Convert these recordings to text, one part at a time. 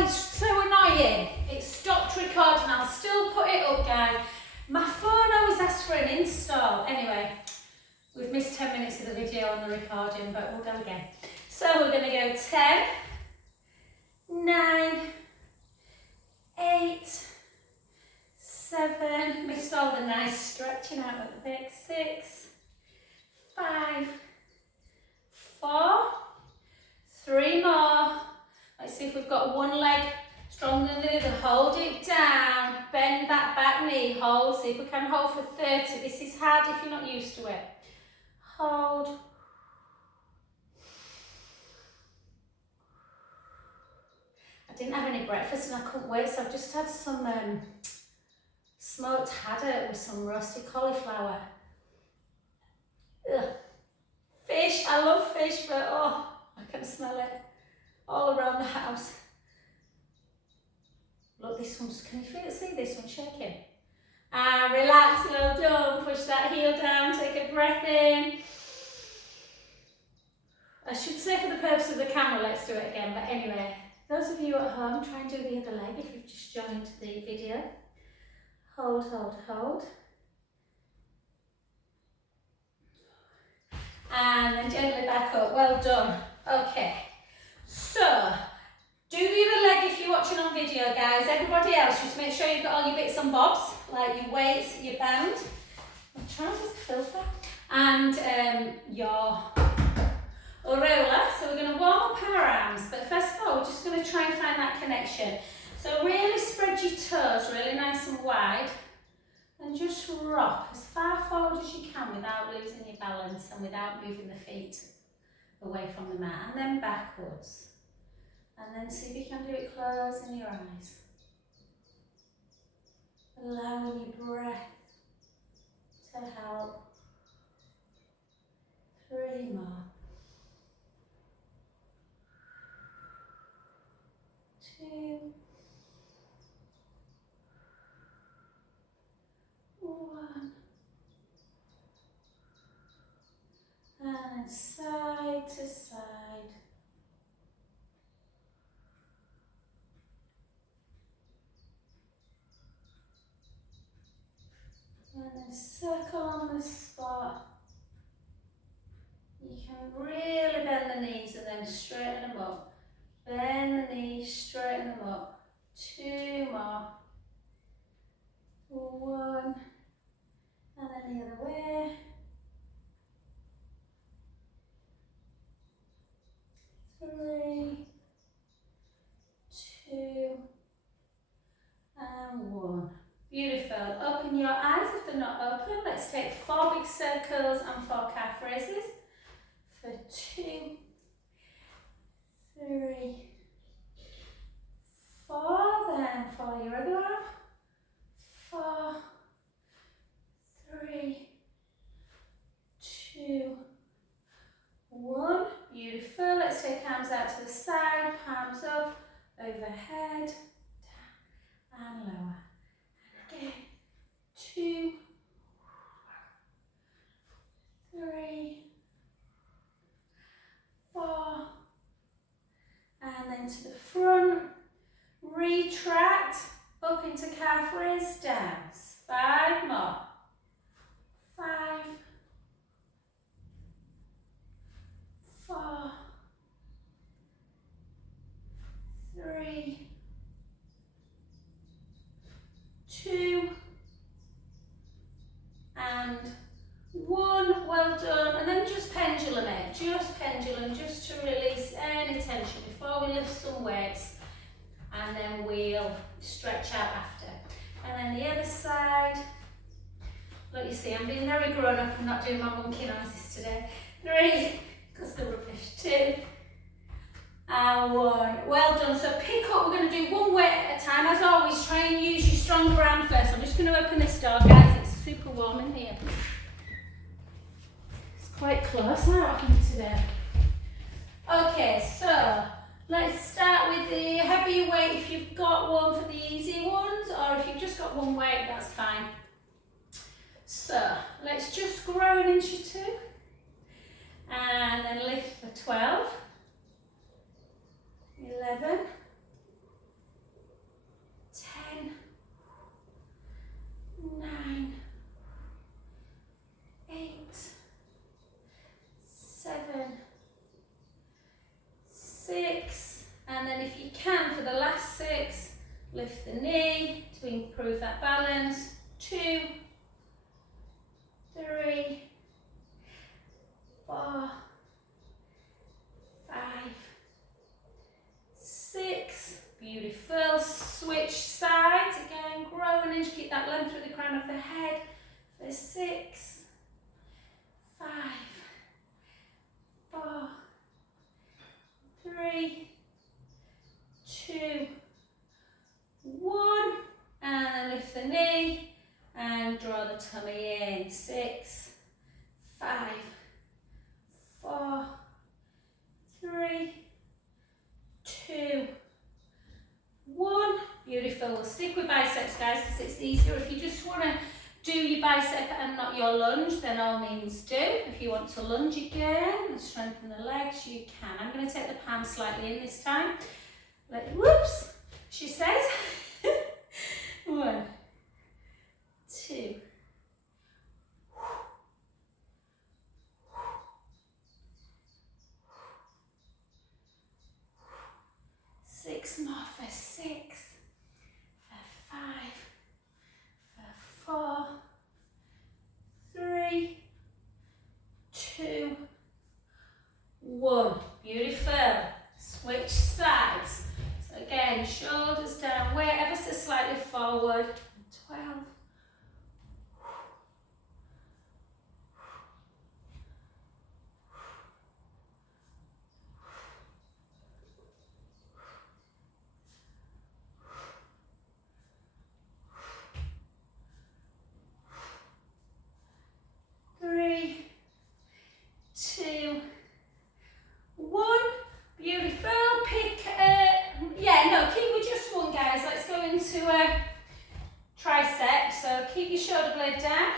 Oh, it's so annoying. It stopped recording. I'll still put it up, guys. My phone always asks for an install. Anyway, we've missed 10 minutes of the video on the recording, but we'll go again. So we're going to go 10, 9, 8, 7, missed all the nice stretching out at the back, 6, 5, 4, 3 more. Let's see if we've got one leg stronger than the other. Hold it down, bend that back knee, hold, see if we can hold for 30. This is hard if you're not used to it. Hold. I didn't have any breakfast and I couldn't wait, so I've just had some smoked haddock with some roasted cauliflower. Ugh. Fish, I love fish, but oh, I can smell it all around the house. Look, this one's, can you see this one shaking? And relax, well done, push that heel down, take a breath in. I should say for the purpose of the camera, let's do it again, but anyway, those of you at home, try and do the other leg if you've just joined the video. Hold, hold, hold. And then gently back up, well done. Okay, so do the other leg if you're watching on video, guys. Everybody else, just make sure you've got all your bits and bobs, like your weights, your band. I'm trying to filter. And your areola. So we're going to warm up our arms, but first of all, we're just going to try and find that connection. So really spread your toes really nice and wide and just rock as far forward as you can without losing your balance and without moving the feet away from the mat, and then backwards. And then see if you can do it closing your eyes. Allowing your breath to help. 3 more. 2. 1. And side to side. And then circle on the spot. You can really bend the knees and then straighten them up. Bend the knees, straighten them up. 2 more. 1. And then the other way. 3, 2, and 1. Beautiful. Open your eyes if they're not open. Let's take 4 big circles and 4 calf raises. For 2, 3, 4. Then follow your other arm. 4, 3, 2, 1. Beautiful. Let's take arms out to the side, palms up, overhead, down and lower. And again. 2, 3, 4. And then to the front. Retract up into calf raise, down. 5 more. 5, 4, 3, 2, and 1. Well done. And then just pendulum it. Just pendulum, just to release any tension before we lift some weights. And then we'll stretch out after. And then the other side. Look, you see, I'm being very grown up. I'm not doing my monkey noises today. 3, because they're rubbish. 2, and 1. Well done. So pick up. We're going to do one weight at a time. As always, try and use your stronger arm first. I'm just going to open this door, guys. It's super warm in here. It's quite close, aren't we, today? Okay, so let's start with the heavier weight if you've got one for the easy ones, or if you've just got one weight, that's fine. So let's just grow 1 inch or 2, and then lift for 12, 11, can for the last 6. Lift the knee to improve that balance. 2, 3, 4, 5, 6. Beautiful. Switch sides again. Grow and inch. Keep that length through the crown of the head for 6, 5, 4, 3, 2, 1. And then lift the knee and draw the tummy in. 6, 5, 4, 3, 2, 1. Beautiful. We'll stick with biceps, guys, because it's easier. If you just want to do your bicep and not your lunge, then all means do. If you want to lunge again and strengthen the legs, you can. I'm going to take the palm slightly in this time. Whoops, she says. 1, 2, 6 more for 6, for 5, for 4, 3, 2, 1. Beautiful. Switch sides. So again, shoulders down, weight ever so slightly forward. 12. 3, 2, 1. Beautiful. Pick, keep with just one, guys. Let's go into a tricep. So keep your shoulder blade down.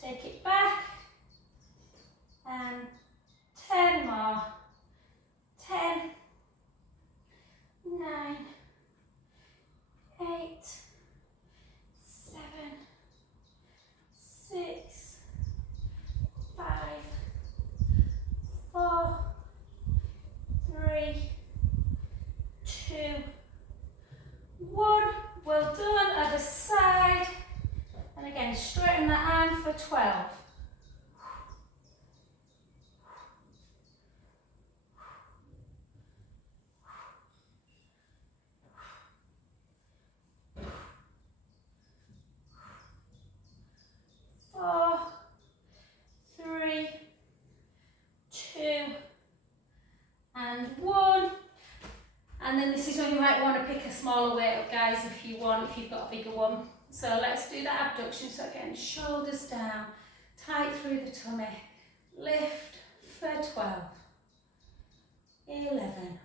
Take it back. And 10 more. 10, 9, 8, 7, 6, 5, 4, 3, 2, 1. Well done. Other side. And again, straighten that arm for 12. Four, 3, 2, and 1. And then this is when you might want to pick a smaller weight up, guys, if you've got a bigger one. So let's do that abduction. So again, shoulders down, tight through the tummy. Lift for 12, 11,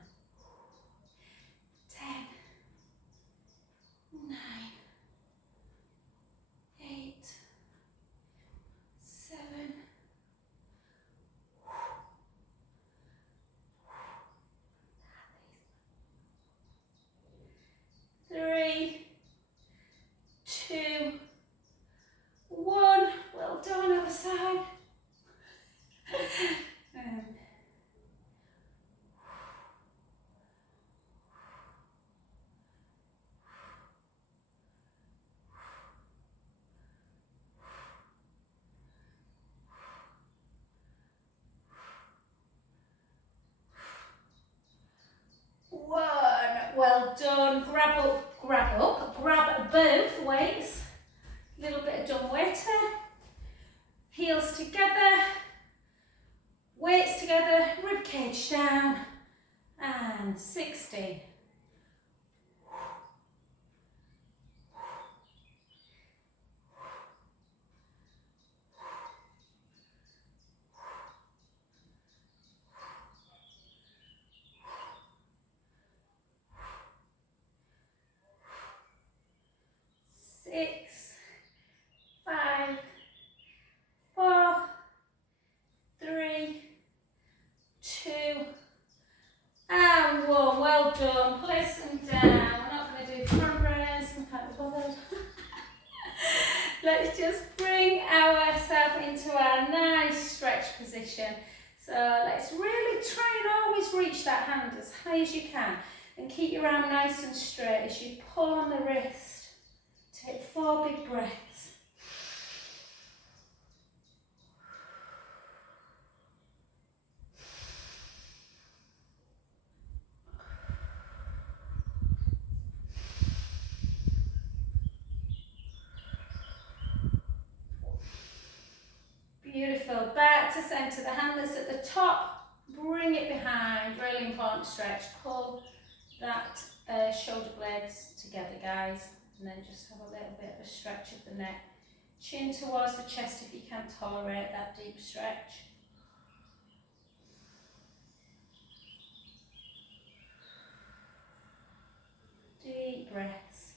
10, 9, 8, 7, 3, 2, 1. Well done, other side. Well done. Grab both weights. A little bit of dumb waiter. Heels together. Weights together. Rib cage down. And 60. Six, 5, 4, 3, 2, and 1. Well done. Place them down. We're not going to do front raise. I can't be bothered. Let's just bring ourselves into our nice stretch position. So let's really try and always reach that hand as high as you can. And keep your arm nice and straight as you pull on the wrist. Take 4 big breaths. Beautiful. Back to centre. The hand that's at the top, bring it behind. Really important stretch. Pull that shoulder blades together, guys. And then just have a little bit of a stretch of the neck. Chin towards the chest if you can tolerate that deep stretch. Deep breaths.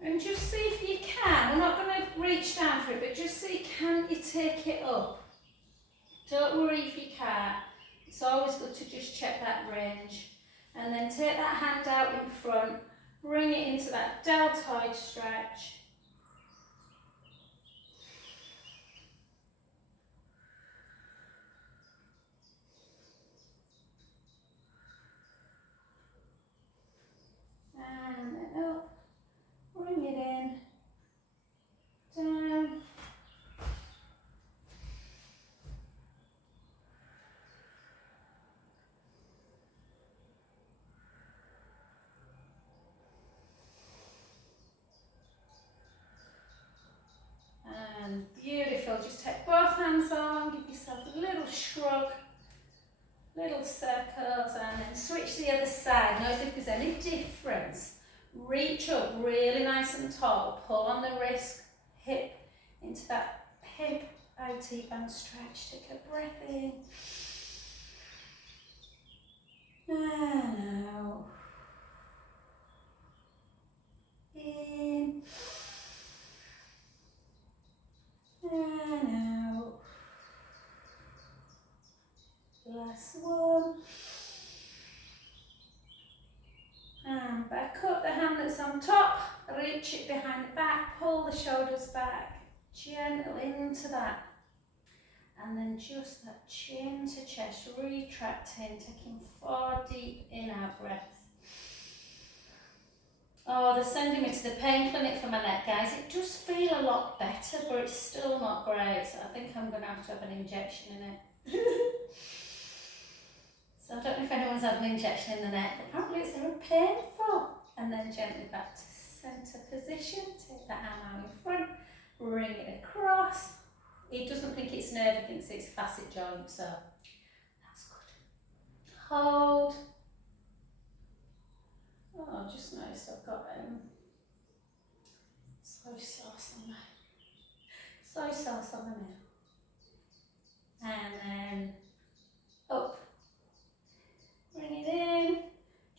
And just see if you can, we're not going to reach down for it, but just see, can you take it up? Don't worry if you can't. It's always good to just check that range. And then take that hand out in front, bring it into that deltoid stretch. And then up, bring it in, down. And beautiful, just take both hands on, give yourself a little shrug, little circles, and then switch to the other side. Notice if there's any difference. Reach up really nice and tall, pull on the wrist, hip into that hip IT band stretch. Take a breath in and out. In and out. Last one. And back up, the hand that's on top, reach it behind the back, pull the shoulders back, gentle into that. And then just that chin to chest, retracting, taking 4 deep in-out breaths. Oh, they're sending me to the pain clinic for my neck, guys. It does feel a lot better, but it's still not great. So I think I'm going to have an injection in it. So I don't know if anyone's had an injection in the neck, but apparently it's very painful. And then gently back to centre position. Take that arm out in front, bring it across. It doesn't think it's nerve, it thinks it's facet joint, so that's good. Hold. Oh, just noticed I've got soy sauce on the middle. And then up. Bring it in.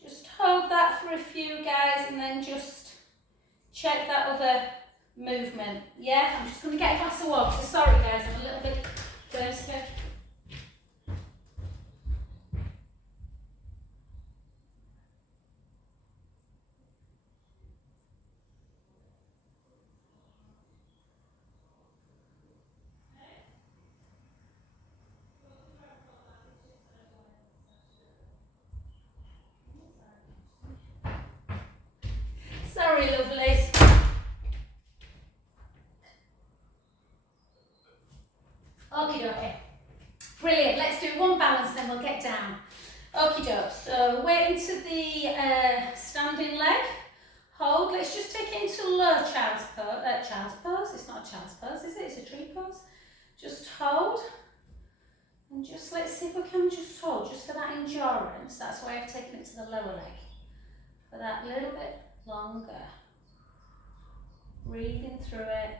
Just hold that for a few, guys, and then just check that other movement. Yeah, I'm just going to get a glass of water. Sorry, guys, I'm a little bit thirsty. Sorry, lovelies. Okie dokie. Brilliant. Let's do one balance, then we'll get down. Okie doke. So weight into the standing leg. Hold. Let's just take it into low child's pose. Child's pose. It's not a child's pose, is it? It's a tree pose. Just hold. And just let's see if we can just hold, just for that endurance. That's why I've taken it to the lower leg. For that little bit longer. Breathing through it.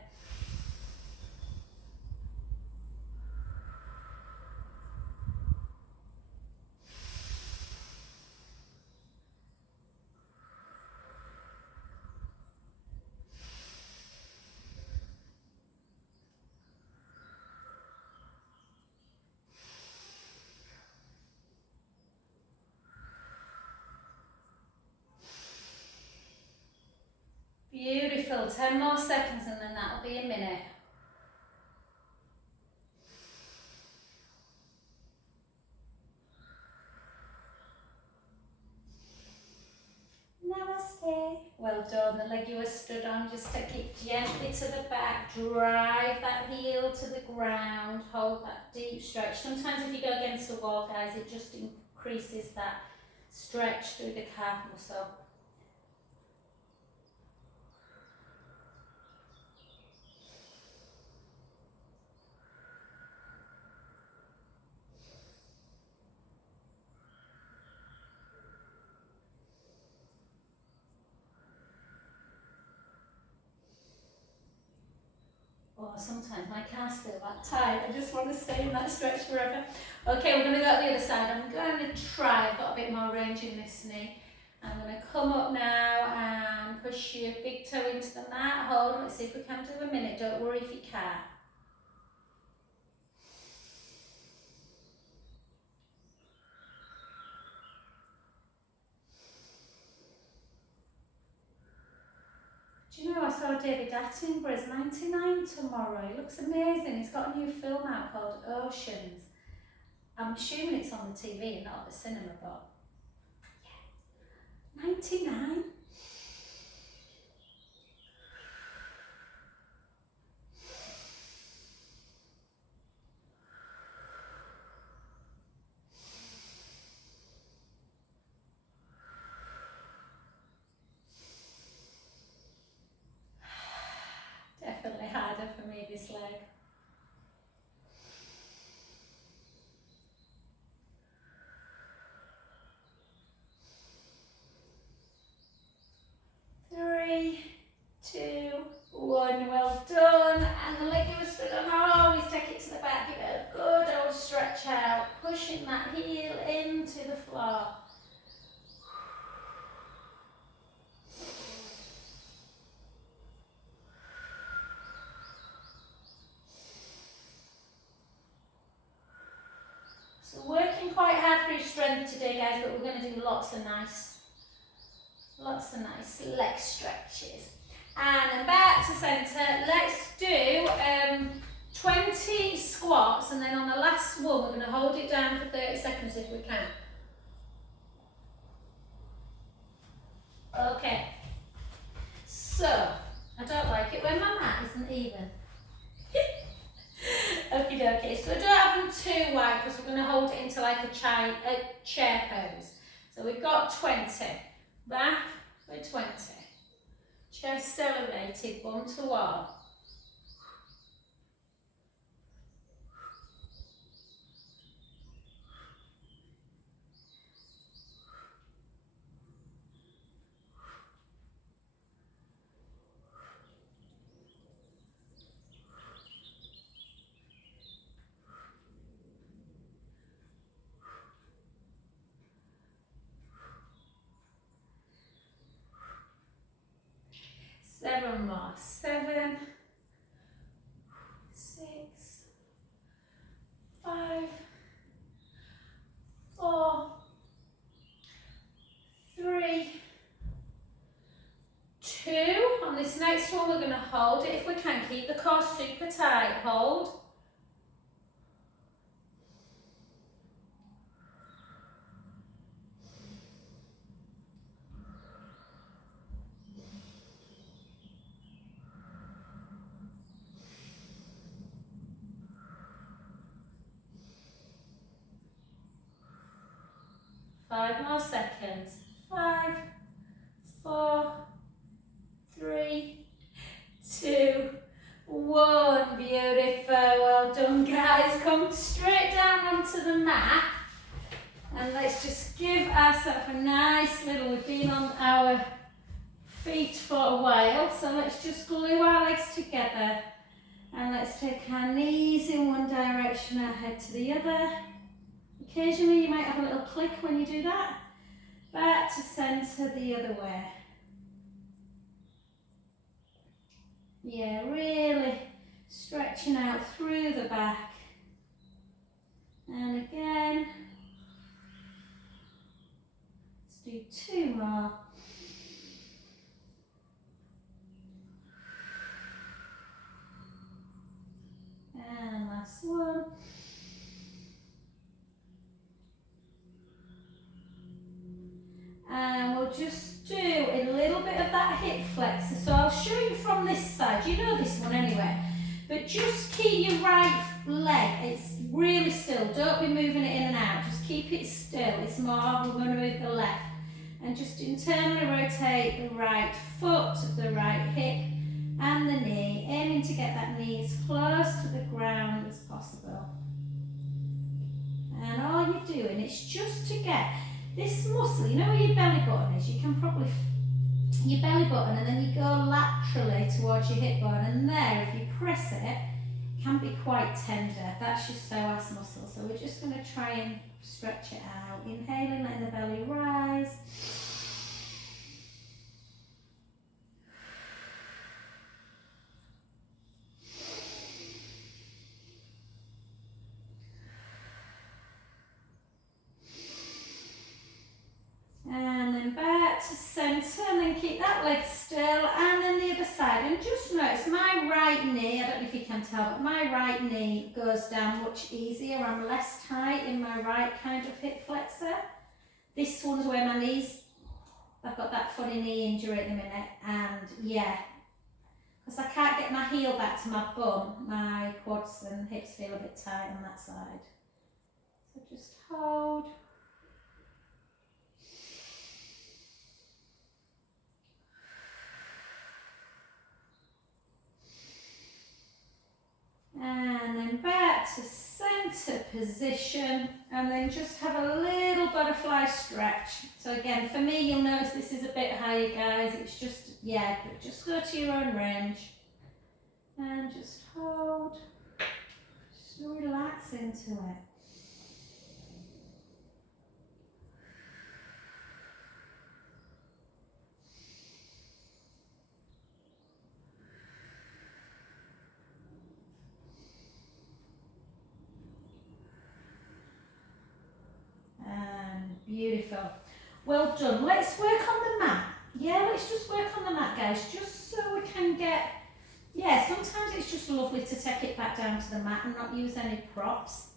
Beautiful, 10 more seconds and then that'll be a minute. Well done. The leg you were stood on, just take it gently to the back. Drive that heel to the ground. Hold that deep stretch. Sometimes if you go against the wall, guys, it just increases that stretch through the calf muscle. Or sometimes my calves feel that tight. I just want to stay in that stretch forever. Okay, we're going to go to the other side. I'm going to try. I've got a bit more range in this knee. I'm going to come up now and push your big toe into the mat. Hold. Let's see if we can do a minute. Don't worry if you can't. Do you know, I saw David Attenborough's 99 tomorrow. He looks amazing. He's got a new film out called Oceans. I'm assuming it's on the TV and not at the cinema, but yeah, 99. Definitely harder for me, this leg. Three, two, one. Well done. And the leg you were stood on, always take it to the back. Give it a good old stretch out, pushing that heel into the floor. So working quite hard through strength today, guys, but we're going to do lots of nice leg stretches. And then back to centre. Let's do 20 squats, and then on the last one we're going to hold it down for 30 seconds if we can. Okay, so I don't like it when my mat isn't even. Okie dokie, so don't have them too wide because we're going to hold it into like a chair pose. So we've got 20, back with 20, chest elevated, bum to wall. Seven more. 7, 6, 5, 4, 3, 2. On this next one, we're going to hold it. If we can, keep the core super tight. Hold. Five more seconds. 5, 4, 3, 2, 1. Beautiful. Well done, guys. Come straight down onto the mat. And let's just give ourselves a nice little, we've been on our feet for a while, so let's just glue our legs together. And let's take our knees in one direction, our head to the other. Occasionally you might have a little click when you do that. Back to centre the other way. Yeah, really stretching out through the back. And again. Let's do 2 more. And last one. And we'll just do a little bit of that that hip flexor. So I'll show you from this side. You know this one anyway. But just keep your right leg, it's really still. Don't be moving it in and out. Just keep it still. It's more, we're going to move the left. And just internally rotate the right foot, the right hip and the knee, aiming to get that knee as close to the ground as possible. And all you're doing is just to get this muscle, you know where your belly button is, you can probably, your belly button, and then you go laterally towards your hip bone, and there, if you press it, can be quite tender. That's your psoas muscle. So we're just going to try and stretch it out. Inhaling, letting the belly rise. And then back to centre, and then keep that leg still, and then the other side. And just notice my right knee, I don't know if you can tell, but my right knee goes down much easier. I'm less tight in my right kind of hip flexor. This one's where my knees, I've got that funny knee injury at the minute, and yeah, because I can't get my heel back to my bum, my quads and hips feel a bit tight on that side. So just hold. And then back to centre position, and then just have a little butterfly stretch. So again, for me, you'll notice this is a bit higher, guys. It's just, yeah, but just go to your own range. And just hold. Just relax into it. Beautiful. Well done. Let's work on the mat. Yeah, let's just work on the mat, guys, just so we can get, yeah, sometimes it's just lovely to take it back down to the mat and not use any props.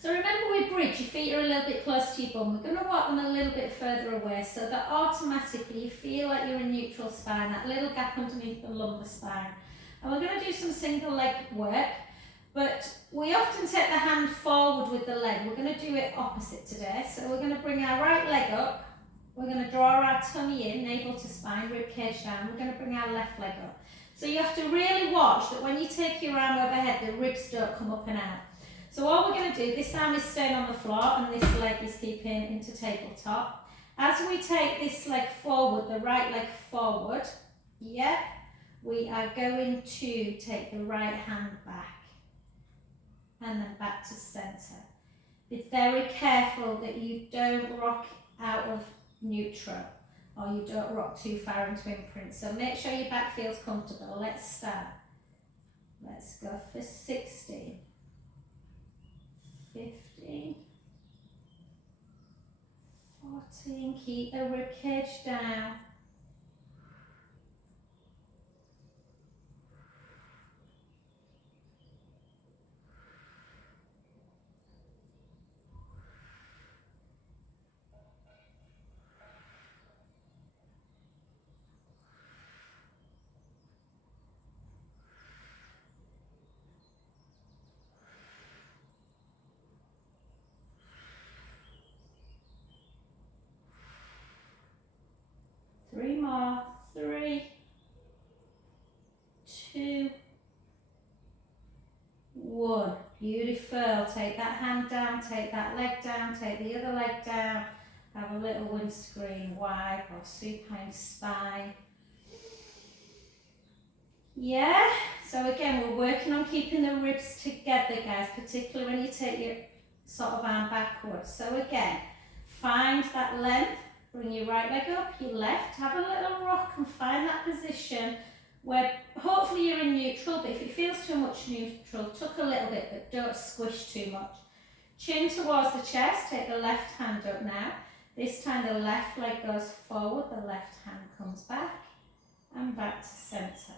So remember with bridge, your feet are a little bit close to your bum. We're going to walk them a little bit further away so that automatically you feel like you're in neutral spine, that little gap underneath the lumbar spine. And we're going to do some single leg work. But we often take the hand forward with the leg. We're going to do it opposite today. So we're going to bring our right leg up. We're going to draw our tummy in, navel to spine, rib cage down. We're going to bring our left leg up. So you have to really watch that when you take your arm overhead, the ribs don't come up and out. So all we're going to do, this arm is staying on the floor and this leg is keeping into tabletop. As we take this leg forward, the right leg forward, yeah, we are going to take the right hand back. And then back to centre. Be very careful that you don't rock out of neutral or you don't rock too far into imprint. So make sure your back feels comfortable. Let's start. Let's go for 16, 15, 14. Keep the rib cage down. 3 more. 3, 2, 1. Beautiful. Take that hand down, take that leg down, take the other leg down. Have a little windscreen wipe or supine spine. Yeah, so again, we're working on keeping the ribs together, guys, particularly when you take your sort of arm backwards. So again, find that length, bring your right leg up, your left, have a little rock and find that position where hopefully you're in neutral, but if it feels too much neutral, tuck a little bit, but don't squish too much. Chin towards the chest, take the left hand up now. This time the left leg goes forward, the left hand comes back and back to centre.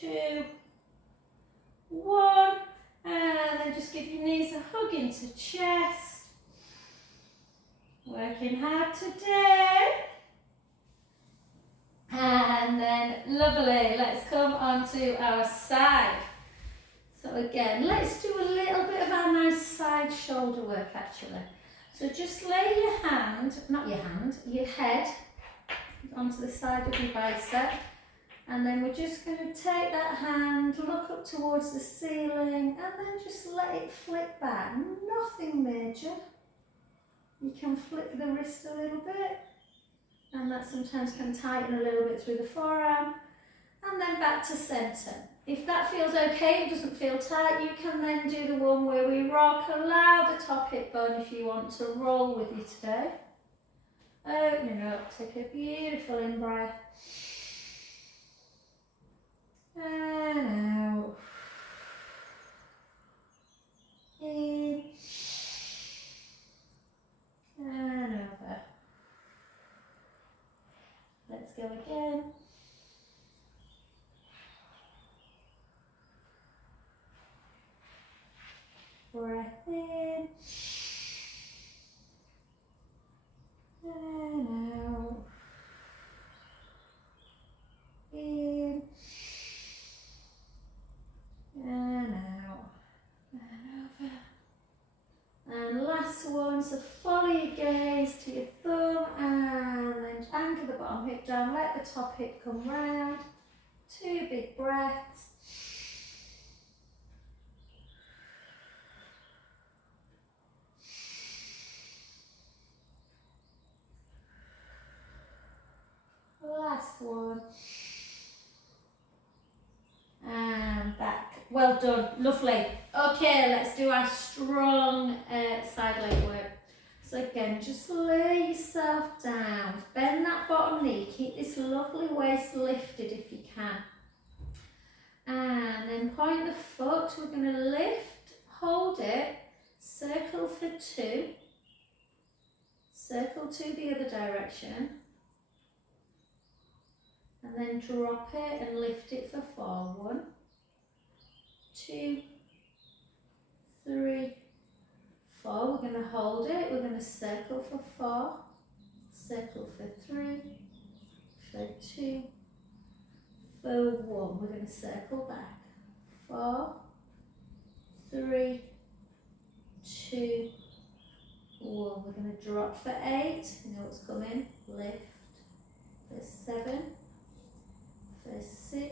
2, 1. And then just give your knees a hug into chest. Working hard today. And then, lovely, let's come onto our side. So again, let's do a little bit of our nice side shoulder work actually. So just lay your hand, not your hand, your head onto the side of your bicep. And then we're just going to take that hand, look up towards the ceiling, and then just let it flick back. Nothing major. You can flick the wrist a little bit, and that sometimes can tighten a little bit through the forearm. And then back to centre. If that feels okay, it doesn't feel tight, you can then do the one where we rock. Allow the top hip bone if you want to roll with you today. Opening up, take a beautiful in-breath. And out. In. And over. Let's go again. Breath in. And out. In. And out. And over. And last one, so follow your gaze to your thumb and then anchor the bottom hip down, let the top hip come round. 2 big breaths. Last one. And back. Well done. Lovely. Okay, let's do our strong side leg work. So again, just lay yourself down. Bend that bottom knee. Keep this lovely waist lifted if you can. And then point the foot. We're going to lift, hold it, circle for 2. Circle to the other direction. And then drop it and lift it for 4. 1, 2, 3, 4. We're going to hold it. We're going to circle for 4. Circle for 3, for 2, for 1. We're going to circle back. 4, 3, 2, 1. We're going to drop for 8. You know what's coming. Lift for 7. For 6,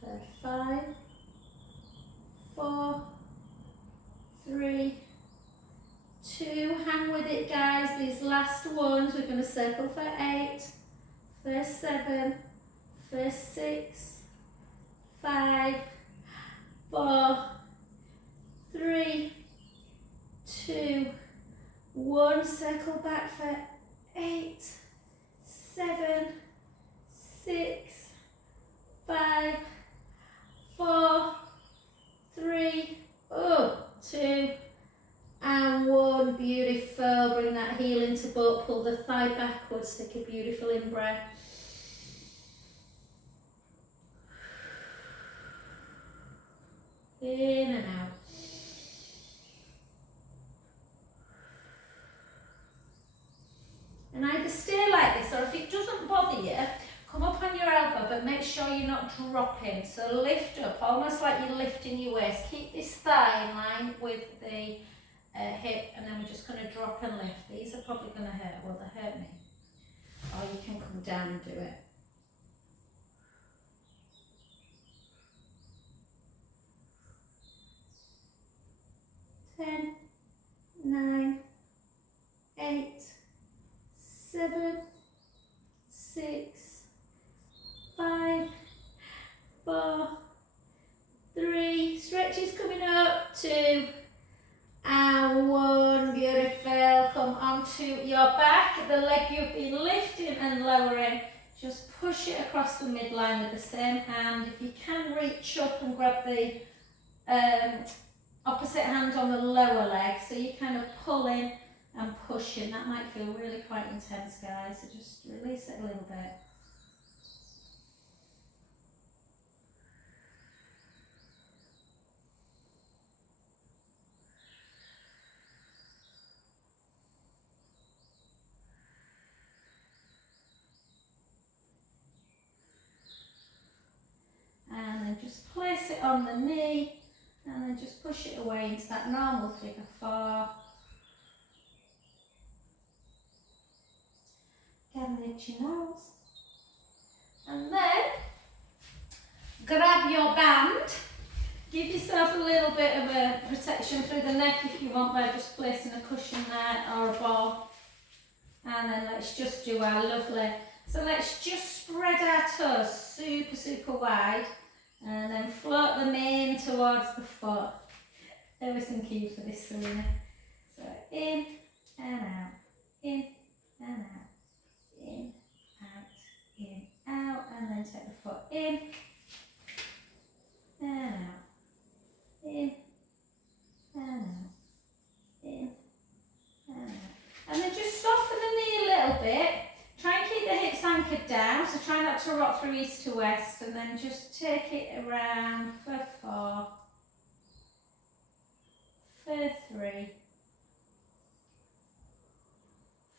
for 5, 4, 3, 2, hang with it guys, these last ones, we're going to circle for 8, for 7, for 6, 5, 4, 3, 2, 1, circle back for 8, 7, 6, 5, 4, 3, 2, and 1. Beautiful. Bring that heel into butt. Pull the thigh backwards. Take a beautiful in breath. In and out. And either stay like this, or if it doesn't bother you, come up on your elbow, but make sure you're not dropping. So lift up, almost like you're lifting your waist. Keep this thigh in line with the hip, and then we're just going to drop and lift. These are probably going to hurt. Well, they hurt me. Or you can come down and do it. Ten, 9, 8, 7, 6, 5, 4, 3, stretches coming up, 2, and 1, beautiful. Come onto your back, the leg you've been lifting and lowering, just push it across the midline with the same hand. If you can, reach up and grab the opposite hand on the lower leg, so you're kind of pulling and pushing. That might feel really quite intense guys, so just release it a little bit. sit on the knee and then just push it away into that normal figure 4. Get an itchy nose. And then grab your band. Give yourself a little bit of a protection through the neck if you want by just placing a cushion there or a ball. And then let's just do our lovely, so let's just spread our toes super, super wide and then float the mane towards the foot. There was some key for this, Serena. So in and out, in and out, in, out, and then take the foot in and out, in and out, in and out. And then just soften the knee a little bit. Try and keep the hips anchored down, so try not to rock from east to west, and then just take it around for 4, for 3,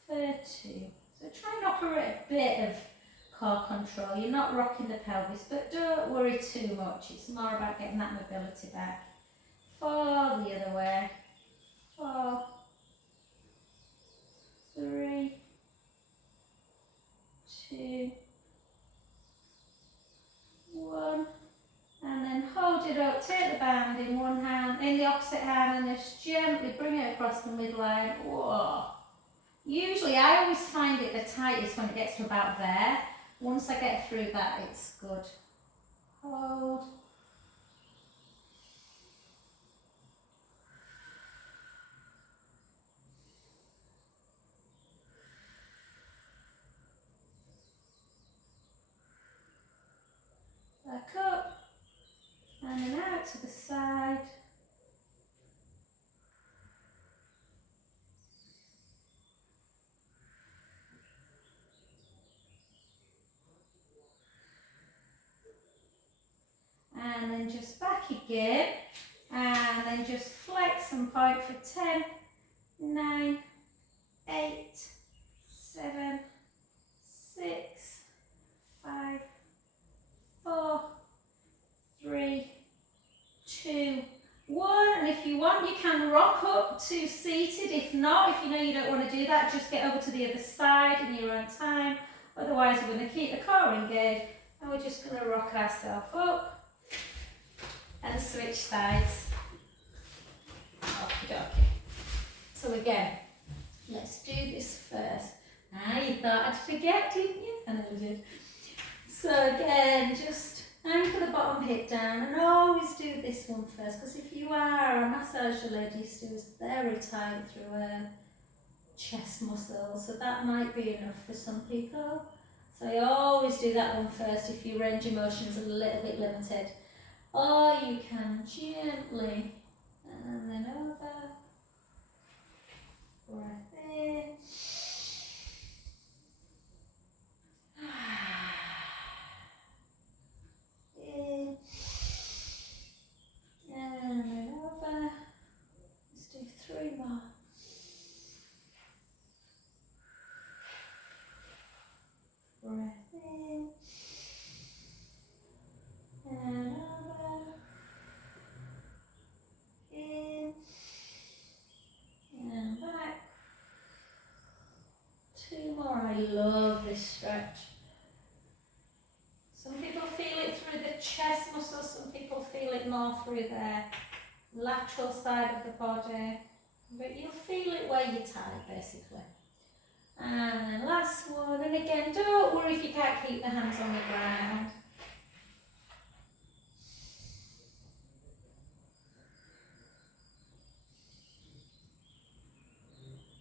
for 2. So try and operate a bit of core control. You're not rocking the pelvis, but don't worry too much. It's more about getting that mobility back. 4, the other way. 4, 3, 2, 1, and then hold it up, take the band in one hand, in the opposite hand, and just gently bring it across the midline. Whoa. Usually I always find it the tightest when it gets to about there. Once I get through that, it's good. Hold. Back up, and then out to the side. And then just back again, and then just flex and point for 10, 9, 8, 7, 6, 5, 4, 3, 2, 1. And if you want, you can rock up to seated. If not, if you know you don't want to do that, just get over to the other side in your own time. Otherwise, we're going to keep the core engaged, and we're just going to rock ourselves up and switch sides. Okie dokie. So again, let's do this first. You thought I'd forget, didn't you? I never did. So again, just anchor the bottom hip down, and always do this one first, because if you are a massage the ladies do is very tight through a chest muscle, so that might be enough for some people. So I always do that one first if your range of motion is a little bit limited. Or you can gently, and then over, breath in, in, and then over. Let's do 3 more. Breath in, and over, in, and back. 2 more. I love this stretch. Some people feel it through the chest muscles, some people feel it more through the lateral side of the body, but you'll feel it where you're tight, basically. And then last one, and again, don't worry if you can't keep the hands on the ground.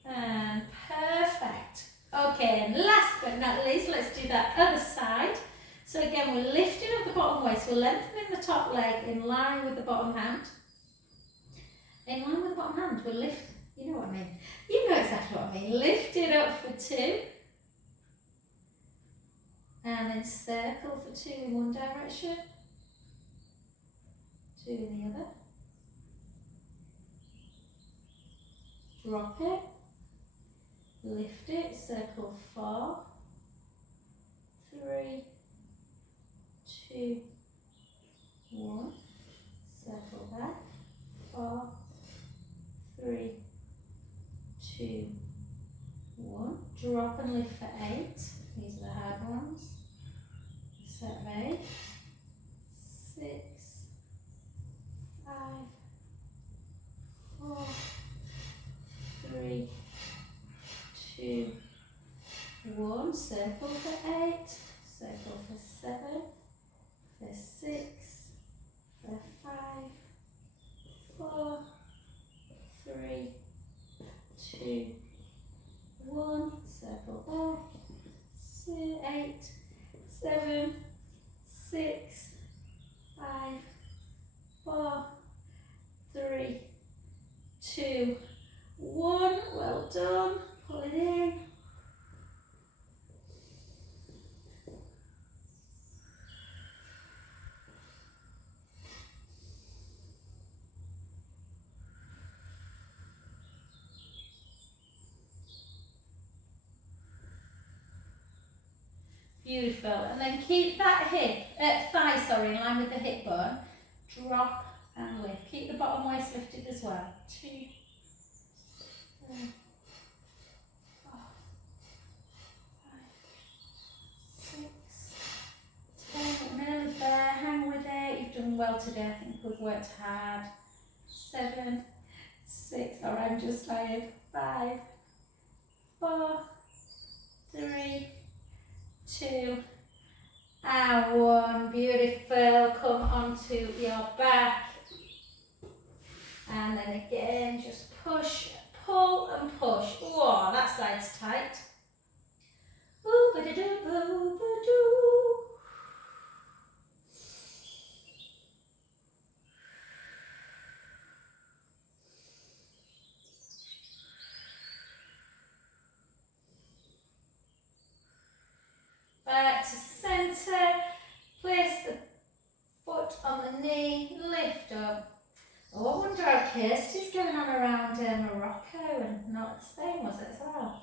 And perfect. Okay, and last but not least, let's do that other side. So again, we're lifting up the bottom waist, we're lengthening the top leg in line with the bottom hand. In line with the bottom hand, we're lifting, you know what I mean. You know exactly what I mean. Lift it up for 2. And then circle for 2 in one direction. 2 in the other. Drop it. Lift it, circle 4, 3, 2, 1. drop and lift for 8. These are the hard ones. Set of 8. 6, 5, 4, 3, 2, 1. Circle for 8. Circle for 7. For 6. For 5. 4, 3, 2, 1. Circle back. 8, 7, 6, 5, 4, 3, 2, 1. Well done. Pull it in. Beautiful. And then keep that thigh, in line with the hip bone. Drop and lift. Keep the bottom waist lifted as well. 2, 3, 4, 5, 6, 10. Nearly there. Hang with it. You've done well today. I think we've worked hard. 7, 6. Or I'm just tired. 5, 4, 3, 2 and 1. Beautiful. Come onto your back. And then again, just push, pull and push. Oh, that side's tight. Boo ba da doo, boo ba doo. Back to centre, place the foot on the knee, lift up. Oh, I wonder how Kirsty's going on around Morocco and not Spain, was it as well?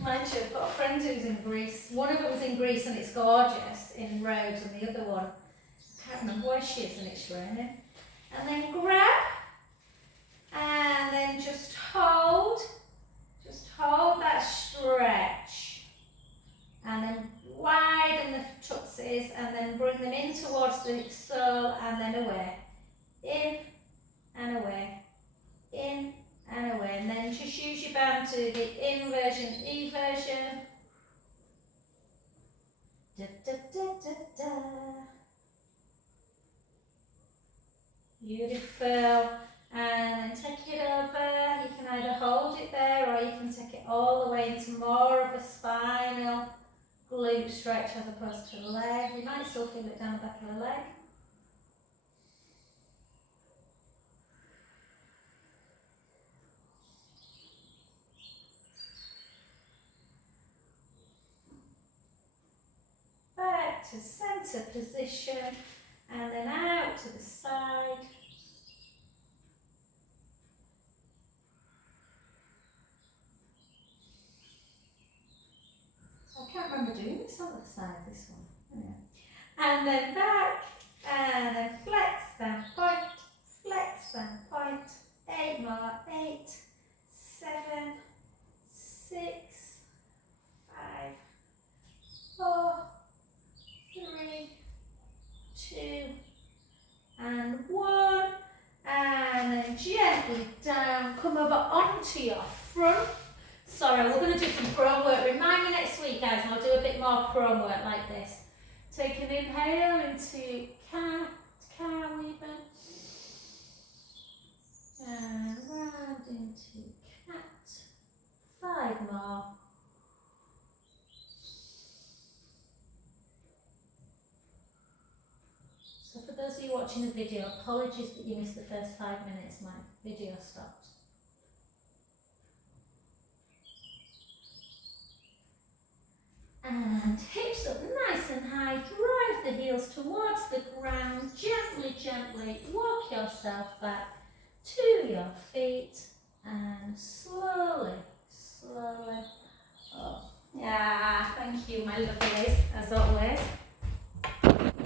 Mind you, I've got a friend who's in Greece. One of them's in Greece and it's gorgeous in Rhodes, and the other one, I can't remember where she is and it's raining. And then grab, and then just hold that stretch, and then widen the tootsies, and then bring them in towards the sole, and then away, in and away, in and away, and then just use your band to the inversion, eversion. Da, da, da, da, da. Beautiful. And then take it over. You can either hold it there or you can take it all the way into more of a spinal glute stretch as opposed to the leg. You might still feel it down the back of the leg. Back to centre position and then out to the side. I can't remember doing this on the side, this one. Yeah. And then back, and then flex and point, 8 more, 8, 7, 6, 5, 4, 3, 2, and 1. And then gently down, come over onto your front. Sorry, we're going to do some prone work. Remind me next week, guys, and I'll do a bit more prone work like this. Take an inhale into cat, cow even. And round into cat. 5 more. So for those of you watching the video, apologies that you missed the first 5 minutes. My video stopped. And hips up nice and high, drive the heels towards the ground, gently, gently walk yourself back to your feet and slowly, slowly up. Yeah, thank you my lovelies, as always.